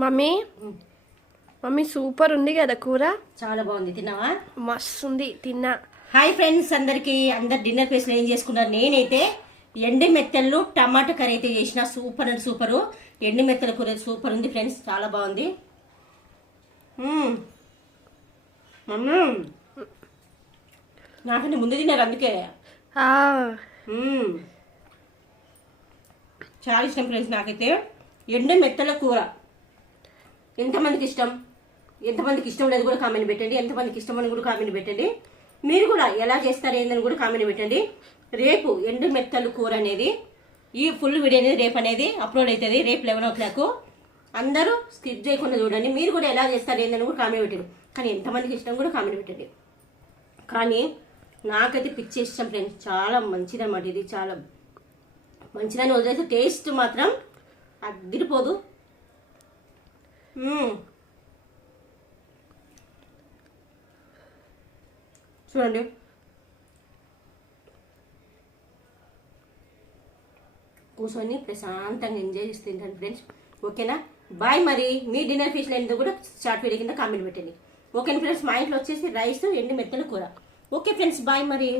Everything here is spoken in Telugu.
మమ్మీ మమ్మీ సూపర్ ఉంది కదా కూర. చాలా బాగుంది. తిన్నావా? మస్తు ఉంది, తిన్నా. హాయ్ ఫ్రెండ్స్, అందరు డిన్నర్ ప్లేస్లో ఏం చేసుకున్నారు? నేనైతే ఎండి మెత్తళ్ళు టమాటా కర్రీ అయితే చేసిన. Super and super. ఎండి మెత్తల కూర సూపర్ ఉంది ఫ్రెండ్స్, చాలా బాగుంది. నాకంటే ముందు తిన్నారు అందుకే. చాలా ఇష్టం ఫ్రెండ్స్ నాకైతే ఎండి మెత్తల కూర. ఎంతమందికి ఇష్టం, ఎంతమందికి ఇష్టం లేదు కూడా కామెంట్ పెట్టండి. ఎంతమందికి ఇష్టం అని కూడా కామెంట్ పెట్టండి. మీరు కూడా ఎలా చేస్తారు ఏందని కూడా కామెంట్ పెట్టండి. రేపు ఎండు మెత్తలు కూర అనేది, ఈ ఫుల్ వీడియో అనేది రేపు అనేది అప్లోడ్ అవుతుంది. రేపు 11 o'clock. అందరూ స్కిప్ చేయకుండా చూడండి. మీరు కూడా ఎలా చేస్తారు ఏందని కూడా కామెంట్ పెట్టండి. కానీ ఎంతమందికి ఇష్టం కూడా కామెంట్ పెట్టండి. కానీ నాకైతే పిచ్చి ఇష్టం ఫ్రెండ్స్, చాలా మంచిది అన్నమాట. ఇది చాలా మంచిదని వదిలేస్తే టేస్ట్ మాత్రం అదిరిపోదు. చూడండి, కూర్చొని ప్రశాంతంగా ఎంజాయ్ చేసి తింటాను ఫ్రెండ్స్. ఓకేనా? బాయ్. మరి మీ డిన్నర్ ఫిష్లో ఏంటో కూడా షార్ట్ వీడియో కింద కామెంట్ పెట్టండి. ఓకేనా ఫ్రెండ్స్? మా ఇంట్లో వచ్చేసి రైస్, ఎండు మెత్తల కూర. ఓకే ఫ్రెండ్స్, బాయ్ మరి.